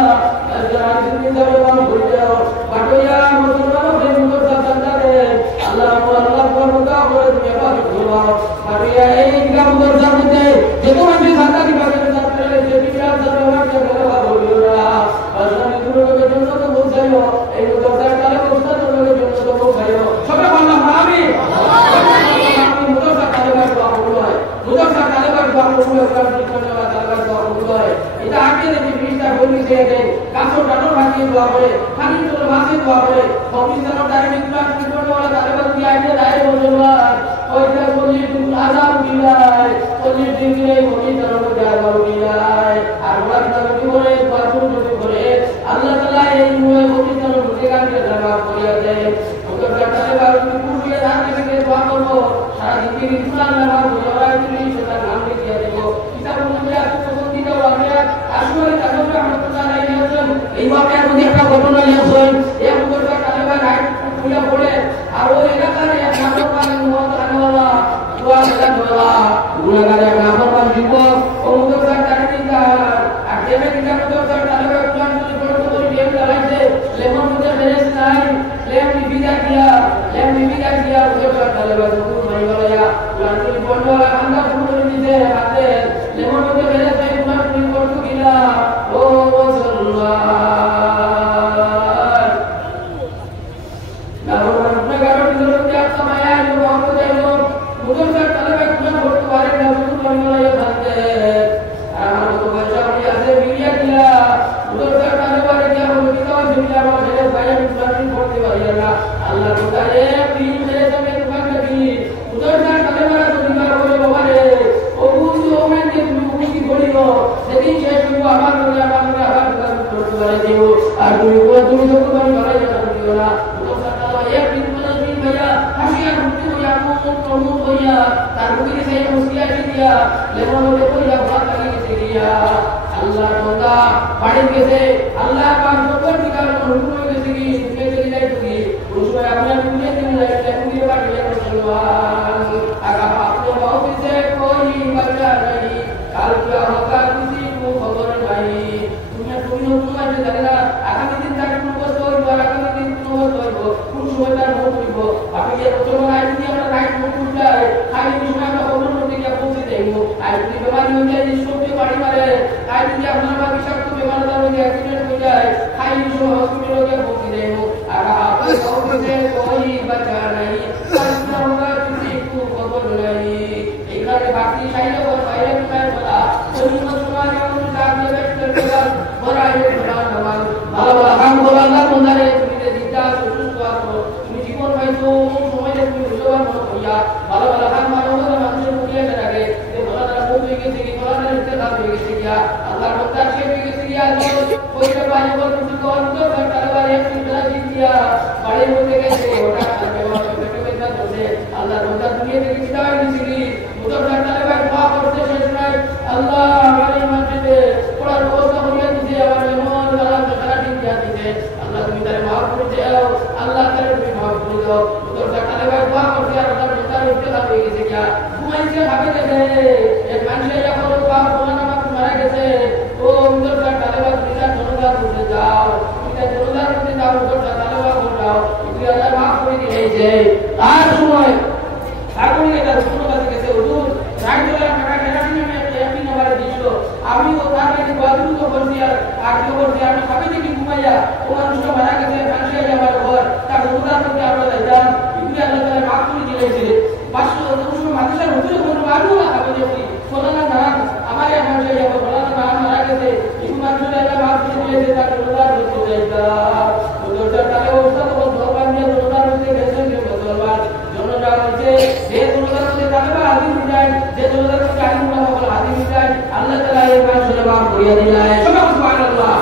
মাস্টার হাদিস দিন যাবে 5 হয়ে যাও বাকিয়া মুসলমান প্রেম করতে চাঁদাতে আল্লাহ বরকত করে তুমি পাক করো বাকিয়া এই কাম করতে মধ্যে যে তোমাকে সাথে দিবাকে সাথে যে বিরাট জামাতে করে বলিও না আসলে গুরুকে জন্য তো বলছাইও এই দরজার কালে প্রশ্ন সবাই বললাম আমি মুদরসা কালেবার দোয়া করব মুদরসা কালেবার দোয়া করব কারণ ধন্যবাদ কালেবার দোয়া করব এটা আগে দেখি বিশটা বলি দিয়ে দেয় কাছো ডানো ভাঙি দোয়া করে খালি তো ভাসে দোয়া করে পাকিস্তান ডাইরেক্ট ক্লাস কি করবে ওরা কালেবার দিয়ে আইতে দায় মুসলমান ওইটা বলি আযাব দিলাই বলি দিলে বলি ধর্ম যায় বলি যায় আর ওরা কি করে দোয়া করে আল্লাহ তাআলা এই মুয়ে বলি ধর্ম বুঝে গানকে জবাব করে দেয় সারা দিন ইসলাম নামাজ রোজা করি সেটা নাম লিখিয়ে দেব কিতাবের মধ্যে আছে পছন্দিত ওয়াকিয়া আসলে তাদের রহমাতুল্লাহ আলাইহি আছেন এই ওয়াকিয়ার মধ্যে একটা ঘটনা লিখছেন এক বছর কালেবা রাইট খুলে পড়ে আর ওই এলাকার এক নামকান মুহাদ্দারওয়ালা দোয়া দেওয়া গুনাহগার এক নামকান যুবক ও মুদরসার দাঁড়িয়ে আর দেবে কিতাব মুদরসার কালেবা প্ল্যান করে গেম চালাইছে লেমন মধ্যে ফেরেস নাই লেম বিবিদা কিয়া মুদরসার কালেবা শুরু নাই বলায়া প্ল্যান করে বন্ধওয়ালা বান্দা শুরু করে দিতে হাতে লেমন মধ্যে ফেরেস নাই তোমার তুমি করতে গিলা ও মুসলমান নারোমান নগর দিলতে সময় আইলো বন্ধ দেলো মুদরসার কালেবা কুনা করতে পারে না শুরু নাই বলায়া হাতে আমার তো বাচ্চা হয়ে আছে বিয়া কিলা মুদরসার কালেবা কে বলে দিও দুনিয়া বলে ভাইয়া প্ল্যান করতে পারি না আল্লাহ তাআলা তিন মেরে তুমি দোকান করি মুদরসার কালেবা দুনিয়া বলে বাবা রে ও বুঝো ওমেন যে তুমি কি করিও সেদিন শেষ হইব আমার কাজ করতে পারে দিও আর তুমি তো কোরবানি বাড়াই দিও না মুদরসার কালেবা এক দিন ভাইয়া হাসিয়া ঘুরতে হইয়া কোন হইয়া তার মুখে সেই মুসিয়া দিয়া লেমন হলে কইয়া ভাত লাগিয়ে দিয়া আল্লাহ বান্দা বাড়ি গেছে আল্লাহ পাক যখন ঠিকানা অনুকূল হয়ে গেছে কি মুখে চলে যায় তুমি ওই সময় আপনার মুখে চলে যায় তুমি বাড়ি গেলে মুসলমান আগা আপনি বাউতে কোই বাজা নাই কাল কি আমাকা কিছু খবর নাই তুমি নতুন মাঝে জানে না আগামী দিন তাকে কোন কষ্ট হইব আগামী দিন কোন কষ্ট হইব কোন সময় তার মত হইব আপনি যে মুসলমান আইন দিয়ে আমরা রাইট মত উঠাই খালি সময় আমরা খবর মধ্যে গিয়ে পৌঁছে দেব আইন দিয়ে বেমারি হয়ে যায় সবজি বাড়ি মারে আইন দিয়ে আপনার বা বিষাক্ত বেমার দাঁড়ো যে অ্যাক্সিডেন্ট হয়ে যায় খালি সময় হসপিটালে গিয়ে পৌঁছে দেব আর আপনি বাউতে কোই বাজা নাই কাল কি আমাকা কিছু খবর নাই এখানে বাকি চাইলে বাইরে কোথায় বলা কোন সময় এমন কাজ দিয়ে করতে বড়াই প্রধান নামাজ ভালো ভালো কাম করো আল্লাহ বন্দারে তুমি যে দিতা সুস্থ আছো তুমি জীবন পাইছো সময় তুমি মূল্যবান মনে করিয়া ভালো ভালো কাম মানবতা মানুষের মুখে এসে থাকে যে বলাটা বহুত হয়ে গেছে কি বলাটা ইস্তেকাম হয়ে গেছে গিয়া আল্লাহর বন্দা সে হয়ে গেছে গিয়া আল্লাহ কইতে পারে বল তুমি কোন তো কারবার এক চিন্তা দিয়া বাড়ির মধ্যে গেছে ওটা করবে বেটা বসে আল্লাহর বন্দা দুনিয়া থেকে বিদায় দিছিলি মুদরসার কালেবা দোয়া করতে শেষ নাই আল্লাহ আমার মসজিদে পড়ার ব্যবস্থা করিয়া দিতে আমার মেহমান যারা ঠিক দিতে আল্লাহ তুমি তারে মাফ করে দাও আল্লাহ তারে তুমি মাফ করে দাও মুদরসার কালেবা দোয়া করতে আর আল্লাহর বন্দা ইস্তেকাম হয়ে গেছে গিয়া ঘুমাইছে ভাবে গেছে এক মানুষে যখন দোয়া কোরআন নামাজ মারা গেছে ও মুদরসার কালেবা তুমি তার জনতা করতে যাও তুমি তার জনতা করতে যাও মুদরসার কালেবা করে যাও তুমি আল্লাহ মাফ করে দিয়েছে তার সময় আগুনে তার কোনো কাছে গেছে হুজুর রাইট দিয়া ও মানুষটা মারা গেছে ফাঁসিয়া যাবার ঘর তার রোজার মধ্যে আমরা যাইতাম কিন্তু আল্লাহ তাআলা মাফ করে দিয়েছে বাসু দুশো মানুষের হুজুর কোনো মারবো না খাবে দেখি সোনানা নাম আমার আমার যাই যাব সোনানা নাম মারা গেছে কিন্তু মানুষটা আল্লাহ মাফ করে দিয়েছে তার রোজার মধ্যে যাইতাম রোজাটা তাহলে ওস্তাদ ও দরবার নিয়ে রোজার মধ্যে গেছে যে মুসলমান জনরা হচ্ছে যে রোজার মধ্যে তাহলে হাদিস যায় যে রোজার মধ্যে আলিমুল্লাহ বলে হাদিস যায় আল্লাহ তাআলা এই মানুষের মাফ করে দিলেন সুবহানাল্লাহ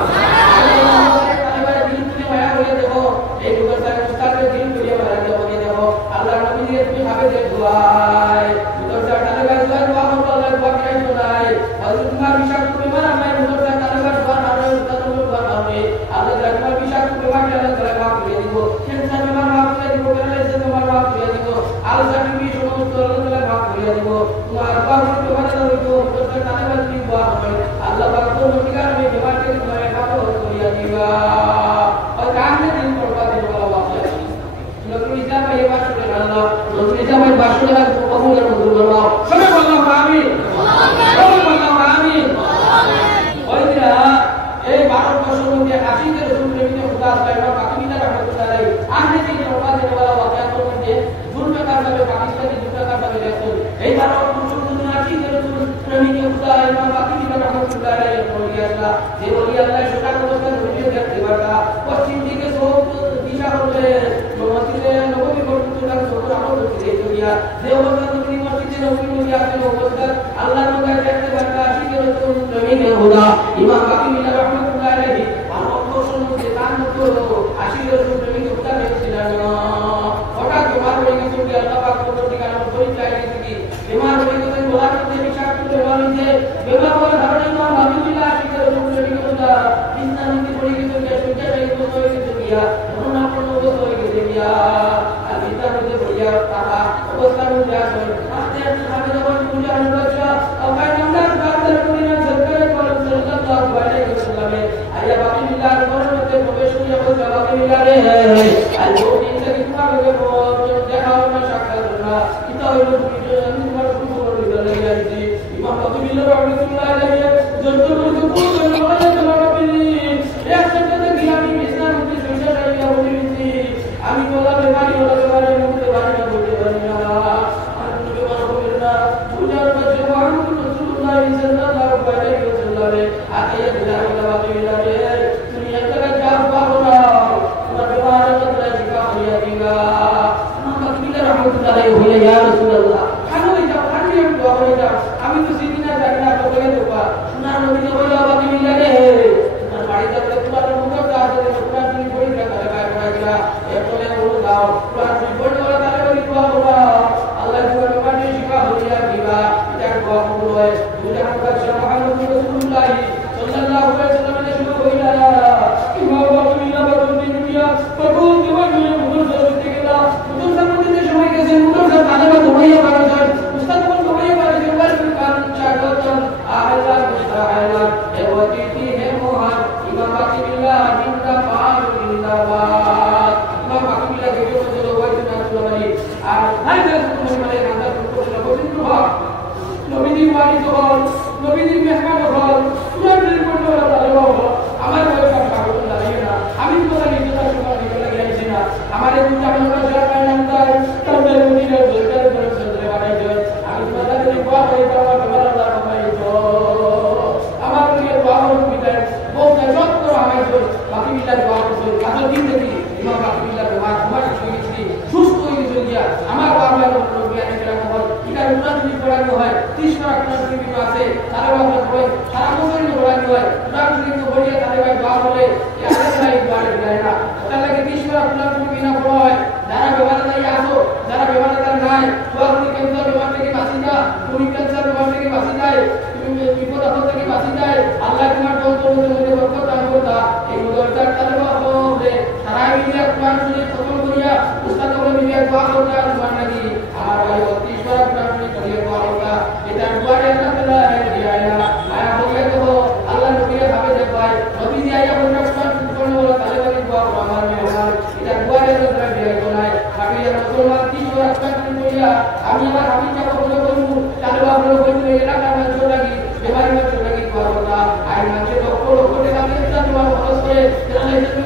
Gracias.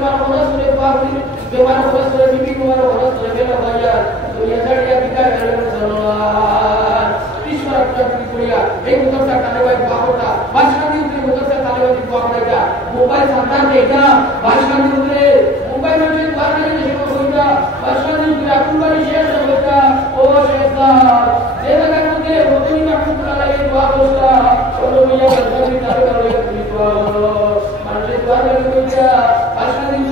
যে জায়গার মধ্যে রবি রাহমাতুল্লাহ আলাইহি দোয়া করছিলেন রবিয়া বলতেন তার কারণে তুমি দোয়া করো মানে দোয়া করে কইয়া পাঁচদিন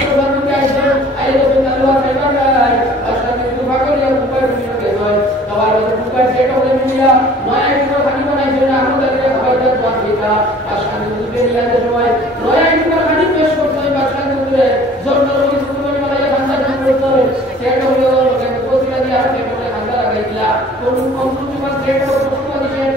প্রধানমন্ত্রী আইছে আইলে তো তালওয়া খাইবা নাই পাঁচদিন দোয়া করে উপায় নিয়ে গেল তার উপায় সেটা হলে মিলিয়া নয়া একটা খানি বানাইছে না আমাদের খাওয়াইতে দোয়া দিতা পাঁচদিন দুবে নিয়ে আসে সময় নয়া একটা খানি পেশ করতে হয় পাঁচদিন দুবে জন্য রবি সুকুমারি মালাইয়া খান্দা করতে হয় সেটা হলো কোসিলা দিয়া সেটা হলে খান্দা লাগাইলা কোন কম্পিউটার সেটা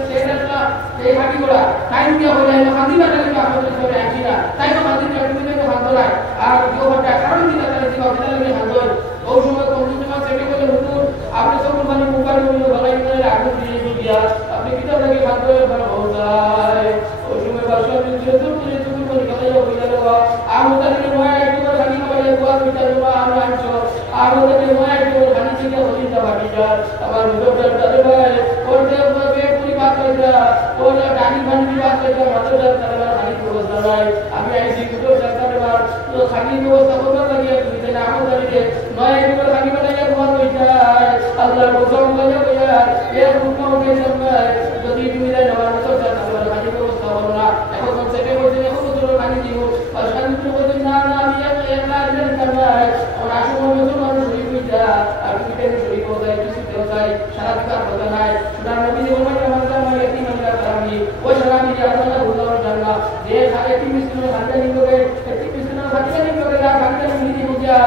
সেটা এই খাটিগুলা টাইম দিয়া হলে খান্দি বানালে আপনাদের করে আসিনা তাই তো খান্দি কাটতে তো খান্দা লাগে আর কেউ হটা কারণ দিলা তাহলে দিবা সেটা লাগে খান্দা ওই সময় কম্পিউটার সেটা বলে হুজুর আপনি তো কোরবানি মুবারক হলো ভালাই করে আগুন দিয়ে দিয়া আপনি কিটা লাগে খান্দা ভালো হয় ওই সময় বাসা দিয়ে তো করে তুমি করে খাইয়া হইলা দেওয়া আমাদের নয়া একটু খালি করে গোয়া পিটা দেওয়া আমরা আনছো আমাদের নয়া একটু খালি থেকে হইতা বাকিটা আমার হুজুর দাদা ভাই করতে হবে পুরি বাত কইরা ওরা ডানি বানি বাত কইরা মাথার তারা খালি ব্যবস্থা নাই আমি আইছি হুজুর দাদা তো খালি ব্যবস্থা করতে লাগিয়া তুই না আমাদের নয়া একটু খালি বানাইয়া গোয়া কইতা আল্লাহর কসম করে কইয়া এর হুকুম কে সামনে যদি তুমি না মানতো তাহলে খালি ব্যবস্থা হবে না এখন তো সেটা বলতে এখন তো খালি দিব আর খালি তো বলতে না না আমি একলা ইলেন করবা আর আসলে মতো মানুষ হই কইতা আর কিতে শুরু করতে কিছু তো চাই সারা দিন কথা নাই সুতরাং নবী বলেন আমাদের মানে কি মানে আমি ওই সারা দিন আল্লাহ ভুলার জন্য যে সারে কি মিশনে হাতে নিবে কি মিশনে হাতে নিবে না হাতে নিয়ে বুঝা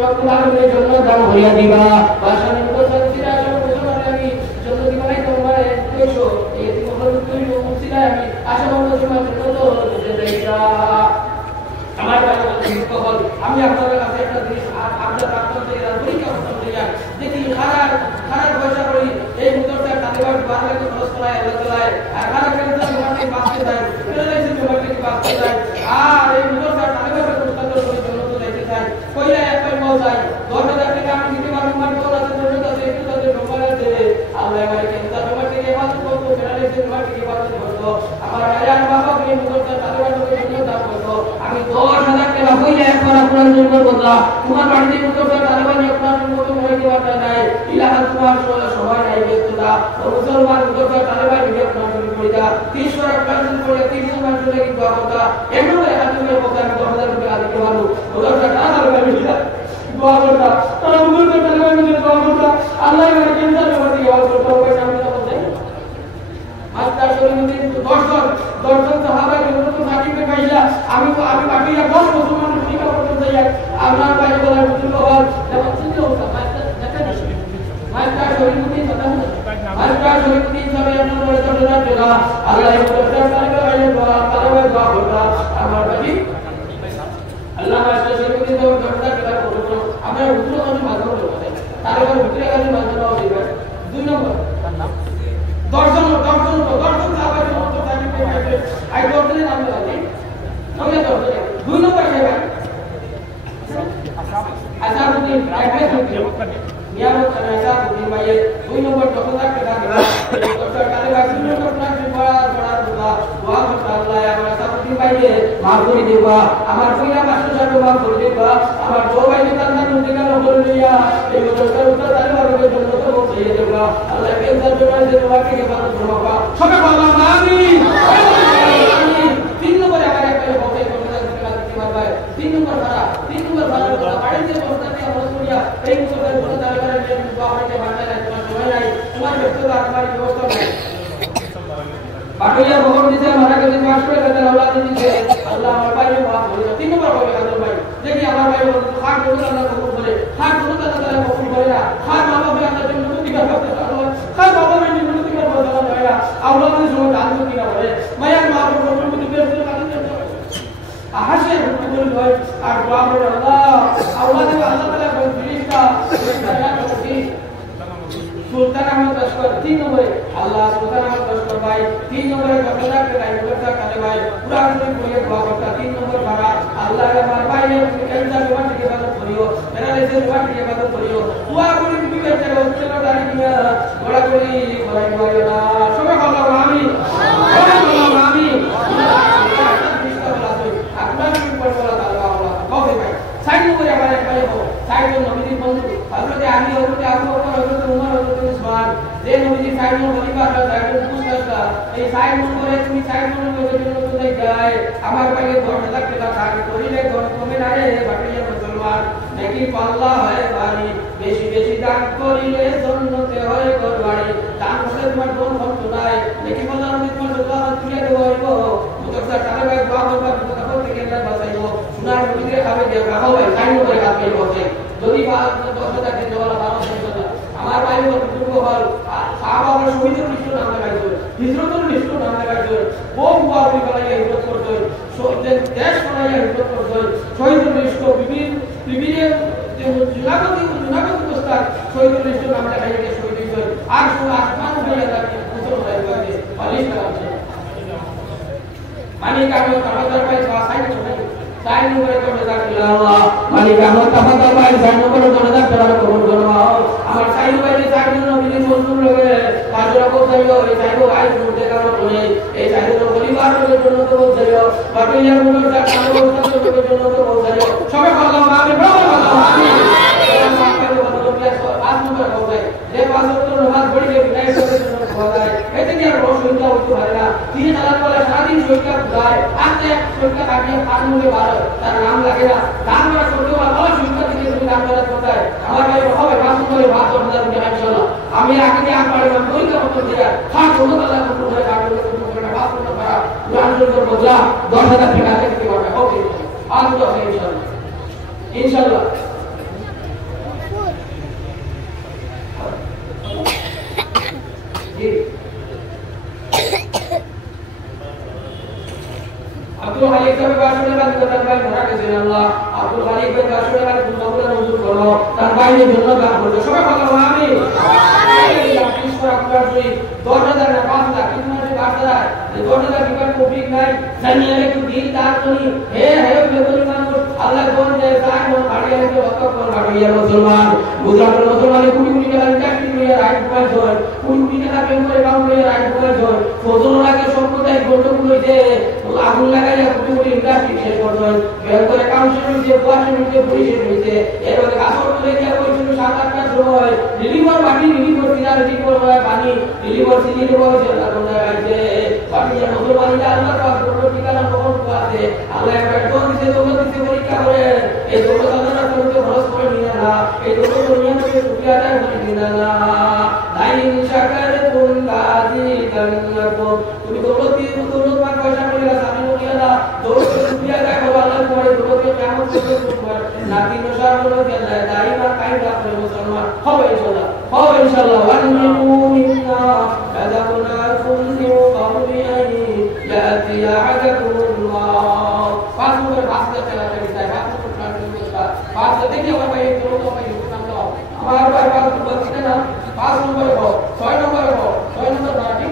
রব্বুল আলামিনের জন্য দান হইয়া দিবা ভাষণের উপর সত্যিরা আসলে বুঝতে আমি জন্য দিবাই তোমারে কইছো এই তোমার তুই মুসিলা আমি আশা করব তোমার কত দিতে দেইরা আমার কথা আমি আপনাদের কাছে একটা জিনিস আপনাদের আপনাদের পরীক্ষা করতে দিয়া দেখি খারাপ পয়সা করি এই মুদ্রাটা তালিবান বাংলা তো খরচ করায় আল্লাহ তাআলা আর খারাপ কেন তোমাকে বাঁচতে দেয় পেলাইছে তোমাকে বাঁচতে দেয় আর এই মুদ্রাটা তালিবান মুস্তাদ করে জন্য তো দিতে চাই কইলা এক কই মল চাই 10000 টাকা আমি দিতে পারবো মানে ওরা তো জন্য তো একটু তাদের ডোমারে দেবে আল্লাহ আমাকে কিন্তু তোমার থেকে বাঁচতে করতে পেলাইছে তোমার থেকে বাঁচতে করতে আমার আয়ার বাবা এই মুদ্রাটা তালিবান করে জন্য দাম করতে আমি 10000 টাকা কইলা একবার আপনার জন্য বললা তোমার বাড়িতে মুদ্রাটা তালিবান আপনার জন্য তো হইতে পারতা নাই ইলাহা তোমার সবাই নাই ব্যস্ততা ও মুসলমান মুদ্রাটা তালিবান ভিডিও আপনার জন্য কইতা 30 বার আপনার জন্য করে 30 বার জন্য কি দোয়া করতা এমন একটা তুমি কথা আমি 10000 টাকা দিতে পারবো মুদ্রাটা তালিবান ভিডিও দোয়া করতা তারা মুদ্রাটা তালিবান ভিডিও দোয়া করতা আল্লাহ আমাকে কেন্দ্র করে দিয়ে দোয়া করতে হবে আমি তো বলতে মাস্টার শরীফুদ্দিন 10 জন সাহাবা কিন্তু সাকিবে পাইলা আমি বাকিরা 10 মুসলমান শিক্ষা করতে যাই আপনার ভাই বলার বুঝল হল যেমন চিন্তা হতো মাস্টার শরীফুদ্দিন সবাই আপনার বড় ছোট না দেলা আল্লাহ এই মুদ্রা তালিকা বাইরে দোয়া করতা আমার ভাই আল্লাহ মাস্টার শরীফুদ্দিন দরজা কেলা করতো আমরা উত্তর আমি মাধ্যম করতে তারপর উত্তরে কাছে মাধ্যম দিবেন 2 নম্বর তার নাম 10 জন সাহাবা কিন্তু সাকিবে পাইছে আই দরজা নাম লাগে নলে দরজা 2 নম্বর জায়গা আসাদুদ্দিন নিয়ামত আসাদুদ্দিন ভাই 2 নম্বর 10000 টাকা দিবা ডক্টর তালেবা 2 নম্বর প্লাস বড় দোয়া করতে আল্লাহ আমার আসাদুদ্দিন ভাইকে মাফ করে দিবা আমার কইলা মাস্টার সাহেব মাফ করে দিবা আমার বড় ভাই তার নাম দিগানো করে দিয়া এই ডক্টর উত্তর তালেবারের জন্য তো বলতে দিবা আল্লাহ কেন্দ্র জন্য যে তোমাকে বাদ করবা সবাই বললাম আমিন 3 নম্বরে আমার একটা বলতে ভাই 3 নম্বর ভাড়া বাড়িতে বসতে আমরা করিয়া এই মুসলমান বড় তালেবারের জন্য দোয়া করতে পারবে না তোমার সময় নাই তোমার ব্যক্তিগত আত্মার ব্যবস্থা নাই বাকিয়া ভগবান দিতে মারা গেছে মাস করে তাদের আল্লাহ দিতে আল্লাহ আমার ভাই মাফ করে দাও 3 নম্বর হবে আল্লাহ ভাই দেখি আমার ভাই খাট বলে আল্লাহ কবুল করে খাট বলে তারা কবুল করে না খাট বাবা ভাই আল্লাহ জন্য মুক্তি করতে আল্লাহ খাট বাবা ভাই জন্য মুক্তি করতে আল্লাহ ভাই আল্লাহ আমাদের সময় দান করতে না বলে মায়া মাফ করে মুক্তি পেতে কাছে আহাসে হুকুম হয় আর দোয়া করে আল্লাহ আল্লাহ তাআলা কোন ফিরিস্তা সুলতান আহমদ লস্কর 3 নম্বরে আল্লাহ সুলতান আহমদ লস্কর ভাই 3 নম্বরে 10000 টাকা ইনভেস্ট করে ভাই পুরা করে পুরিয়ে দোয়া করতা 3 নম্বর ভাড়া আল্লাহ আমার ভাই কেনটা দোয়া থেকে বাদ করিও মেরা দেশে দোয়া থেকে বাদ করিও দোয়া করে তুমি করতে হচ্ছে দাঁড়ি দিয়া বড় করি ভাই না সবাই আল্লাহ আমিন আমিন আপনার কি পড়বো আল্লাহ আল্লাহ কবে ভাই 60 নম্বরে আমার এক ভাই সাইজন নবীর বন্ধু হযরত আলী হযরত আবু বকর হযরত উমর হযরত উসমান যে নবীর সাইজন খলিফা সাইজন পুষ্টা এই সাইজন করে তুমি সাইজন নবীর জন্য তুমি যায় আমার ভাইকে 10,000 টাকা দান করিলে ঘর কমে না রে বাটিয়া মুসলমান নাকি পাল্লা হয় বাড়ি বেশি বেশি দান করিলে জান্নাতে হয় ঘর বাড়ি দান করলে তোমার কোন কষ্ট নাই নাকি বললাম তোমার দোয়া তুলে দেব মুতকসা টাকা ভাই দোয়া করবা মুতকসা থেকে আল্লাহ বাঁচাইবো সুনার নবীকে খাবে যে রাখো ভাই সাইন করে কাপে বসে যদি 10,000 টাকা দেওয়ালা ভালো হবে আমার ভাই বুজুর্গ হল সাহাবারা শহীদের লিস্ট নাম লাগাইছো হিজরতের লিস্ট নাম লাগাইছো বহু বাবি বানাইয়া হিজরত করছো দেশ বানাইয়া হিজরত করছো শহীদের লিস্ট বিভিন্ন জুনাগতি অবস্থায় শহীদের লিস্ট নাম লাগাইয়া শহীদ হইছো আর শুনো আসমান হইয়া থাকে মুসলমান হইছে পালিশ লাগাইছো মানে কারো তাহাদার ভাই সাইন সাইন করে করে দাঁড়িয়ে আল্লাহ মানে কারো তাহাদার ভাই সাইন করে করে দাঁড়িয়ে কবুল করো আমার সাইন ভাই সাইন নবীর মঞ্জুর লাগে কাজরা কো যাইও এই সাইন ভাই মুতে কারো করে এই সাইন পরিবারের জন্য তো যাইও পাটিয়া মুনো যা কারো জন্য তো যাইও সবাই আল্লাহ আমি বড় আমিন যে পাঁচওয়াক্ত নামাজ পড়ে বিদায় করার জন্য খোদায় এতে কি আর রসুলটা হতে পারে না তিনি তালাক বলে সারাদিন শরীরটা বুঝায় আস্তে শরীরটা কাটিয়ে ফার্মুলে বার তার নাম লাগে না দান করা করতে বলা ভালো শরীরটা দিকে তুমি দান করা কোথায় আমার ভাই হবে পাঁচ করে ভাত করতে টাকা ইনশাআল্লাহ আমি আগে দিয়ে আর পারি না পরীক্ষা করতে দিয়ে খাট কোনো আল্লাহ করতে করে কাট করে ভাত করতে পারা গান করতে বদলা 10,000 টাকা দিতে পারবে ওকে আজ তো ইনশাআল্লাহ ইনশাআল্লাহ আব্দুল খালিক সাহেব বাসুরে বাদ তার ভাই মারা গেছেন আল্লাহ আব্দুল খালিক ভাই বাসুরে বাদ কবুল মঞ্জুর করো তার ভাইয়ের জন্য দান করো সবাই বলো আমিন আমিন আপনি সব আপনার জন্য 10,000 না 5,000 কিতনা से 5,000 ये 10,000 की कोई टॉपिक नहीं जानिए रे तू दिल दार करी हे बेबरी मानो अल्लाह कौन है साथ में गाड़ी है तो वक्त कौन गाड़ी है मुसलमान गुजरात में मुसलमान कुड़ी कुड़ी का टैक्सी में राइट पर जोर कुड़ी कुड़ी का पेन করে কাম করে রাইট করে जोर ফজল লাগে সবটাই গোটো গুলোতে আগুন লাগাইয়া কুটি কুটি ইন্ডাস্ট্রি শেষ করছেন বের করে কাউন্সিল হইছে কোয়ার্টার হইছে পুলিশ হইছে এরপরে কাপড় তুলে দিয়া কইছিল 7-8টা সময় রিলিভার বাটি রিলিভার সিনার রিলিভার হয় পানি রিলিভার সিনি দেব হইছে আল্লাহ কোন জায়গায় বাটি যেন মুসলমানরা আল্লাহ পাক বড় ঠিকানা কখন পাবে আল্লাহ একটা টোল দিতে দৌলত দিতে পরীক্ষা করে এই দৌলত আল্লাহর করতে খরচ করে নিয়ে না এই দৌলত দুনিয়া থেকে রুপিয়া আদায় করে নিয়ে না লাইন শাকার তুম গাজি কান্নাকো তুমি দৌলত দিয়ে দৌলত পাক পয়সা করে সামনে নিয়ে না দৌলত রুপিয়া আদায় করে আল্লাহ করে দৌলতকে কিয়ামত করতে নাকি নশার বলে আল্লাহ দাইমা কায়দা করে মুসলমান হবে ইনশাআল্লাহ ওয়ান্নিমু মিন্না কাযাবনা কুল্লি কওমি ইয়াতি আহাদাকুল্লাহ পাঁচ নম্বর ভাষা চলা চলছে পাঁচ দেখি আমার ভাই একটু তো ভাই নাম দাও আমার ভাই পাঁচ বলতে না 5 নম্বরে হো 6 নম্বরে হো 6 নম্বর বাটি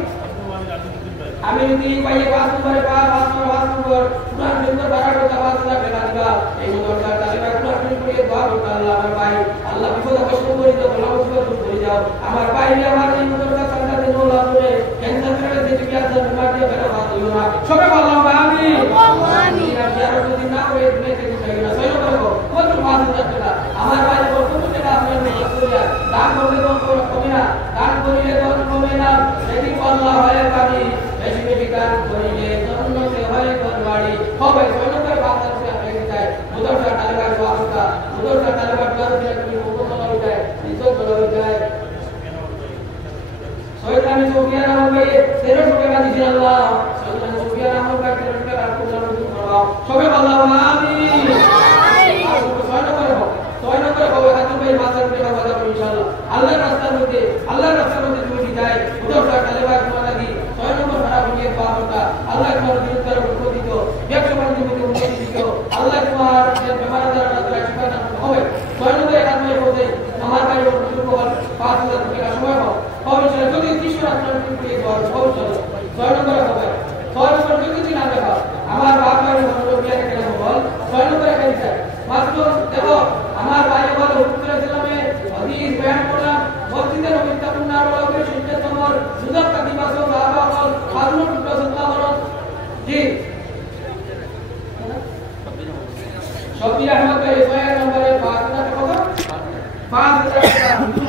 আমি যদি ভাই 5 নম্বরে 5 নম্বর পুরান নম্বর বাড়াটো আওয়াজ না ফেলা দিবা এই নম্বরটা তাহলে একটু আপনি করে দোয়া করতে আল্লাহ আমার ভাই আল্লাহ বিপদ কষ্ট করে দাও ভালো মুসিবত দূর করে দাও আমার ভাই আমার এই নম্বরটা চান্দা দেন আল্লাহ করে ক্যান্সার করে দিতে কি আছে বিমার দিয়ে বের হওয়া দিও না সবাই বললাম আমিন আমিন আর যদি না হয়ে তুমি থেকে চাই না সবাই বলো কত ভালো যাচ্ছে না আমার ভাই কত টাকা আপনার নিয়ে করিয়া দান করলে তো কমে না দান করিলে তো কমে না যদি আল্লাহ হয় পানি বেশি বেশি দান করিলে জান্নাতে হয় ঘরবাড়ি হবে সৈন্যদের বাজার থেকে আপনি চাই মুদরসা তালেবার ওয়াসতা মুদরসা তালেবার ওয়াসতা তুমি মুকম্মল হয়ে যায় ইজ্জত হয়ে যায় শয়তান সুফিয়া নাম ভাই 1300 টাকা দিছি আল্লাহ শয়তান সুফিয়া নাম ভাই 1300 টাকা রাখো জানো করো সবাই আল্লাহ আমিন ছয় নম্বরে হবে হাতুন ভাই মাজার টাকা বাজার ইনশাআল্লাহ আল্লাহর রাস্তার মধ্যে তুমি বিদায় মুদরসা তালেবার তোমালাগি 6 নম্বর ভাড়া বুঝিয়ে পাওয়া আল্লাহ তোমার বিরুদ্ধে রক্ষা দিত ব্যবসা বাণিজ্য মধ্যে উন্নতি দিত আল্লাহ তোমার যে বেমার আজার রাস্তায় শিফা দান হবে 6 নম্বরে হাতুন ভাই বলতে আমার ভাই বুজুর্গ হল 5,000 টাকা সময় হবে ইনশাআল্লাহ যদি কৃষ্ণ আপনার দিকে দোয়া হবে ইনশাআল্লাহ 6 নম্বরে হবে 6 নম্বর যদি দিন আগে পাও আমার বাপ ভাই মনোযোগ দিয়ে কেন বল 6 নম্বরে কাইছে মাত্র দেখো আমার ভাই বল হুজুর ইসলামে হাদিস বয়ান করলাম মসজিদে নবী তাকুন্নার ওলাকে শিখতে তোমার সুযোগ কাদিবাসো সাহাবা বল ফাজলুল রাসূলুল্লাহ বল জি শব্বির আহমদ ভাই 6 নম্বরে 5 না কত 5,000 টাকা